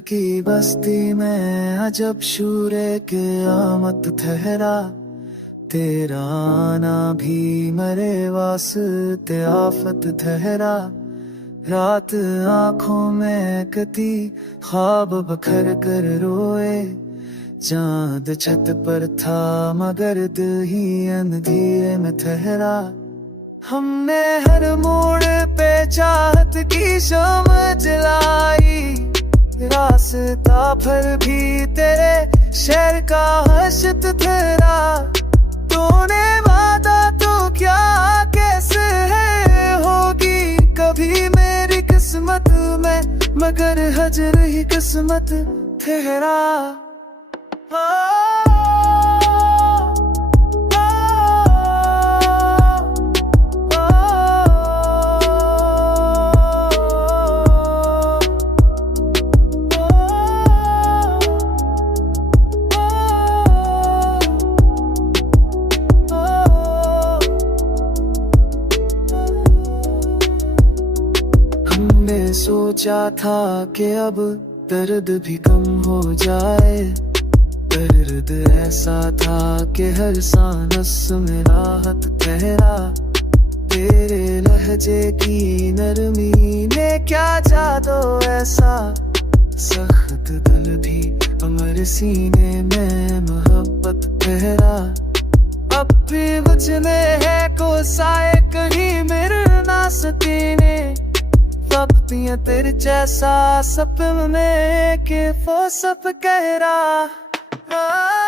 की बस्ती में अजब शूरे के आमद ठहरा, तेरा आना भी मरे वास्ते आफत ठहरा। रात आंखों में कती ख्वाब बखर कर रोए, चांद छत पर था मगर दिल ही अंधेरे में ठहरा। हमने हर मोड़ पे चाहत की शम्म जलाई, रास्ता पर भी तेरे शहर का हशत ठहरा। तूने वादा तो क्या कैसे है होगी कभी मेरी किस्मत में, मगर हजर ही किस्मत ठहरा। हमने सोचा था कि अब दर्द भी कम हो जाए, दर्द ऐसा था कि हर सांस में राहत ठहरा। तेरे लहजे की नरमी ने क्या जादू ऐसा, सख्त दिल भी अमर सीने में मोहब्बत ठहरा। अब भी बचने है को साए कहीं मेरे ना सतीने, वक्त ये तेरे जैसा सपने के वो सब कह रहा।